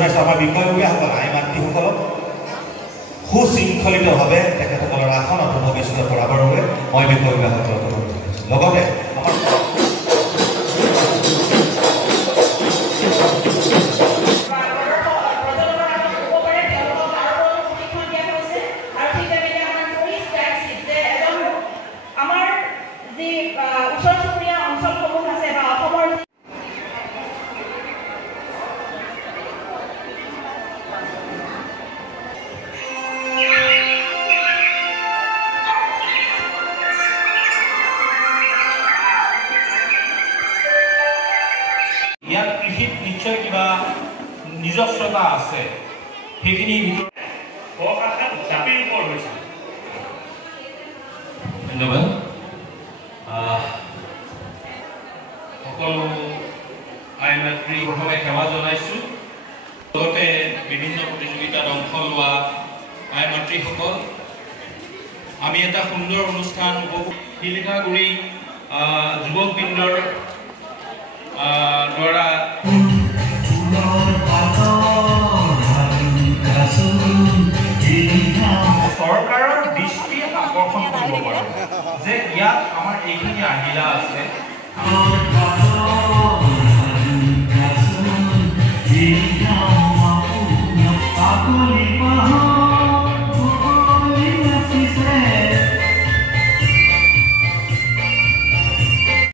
জনাইছোঁ আমাৰ বিষয়ববীয়াসকল আই মাতৃসকলক সুশৃংখলিতভাৱে তেখেতসকলৰ আসনত উপবিষ্ট কৰাবৰ বাবে মই বিষয়ববীয়াসকলক অনুৰোধ কৰিছোঁ। লগতে আমাৰ ইয়াত কৃষিত নিশ্চয় কিবা নিজস্বতা আছে সেইখিনি ধন্যবাদ। সকলো আই মাতৃ প্ৰথমে সেৱা জনাইছোঁ। লগতে বিভিন্ন প্ৰতিযোগিতাত অংশ লোৱা আই মাতৃসকল, আমি এটা সুন্দৰ অনুষ্ঠান শিলিখাগুৰি যুৱকবৃন্দৰ দ্বাৰা চৰকাৰৰ দৃষ্টি আকৰ্ষণ কৰিব পাৰে যে ইয়াত আমাৰ এইখিনি আহিলা আছে।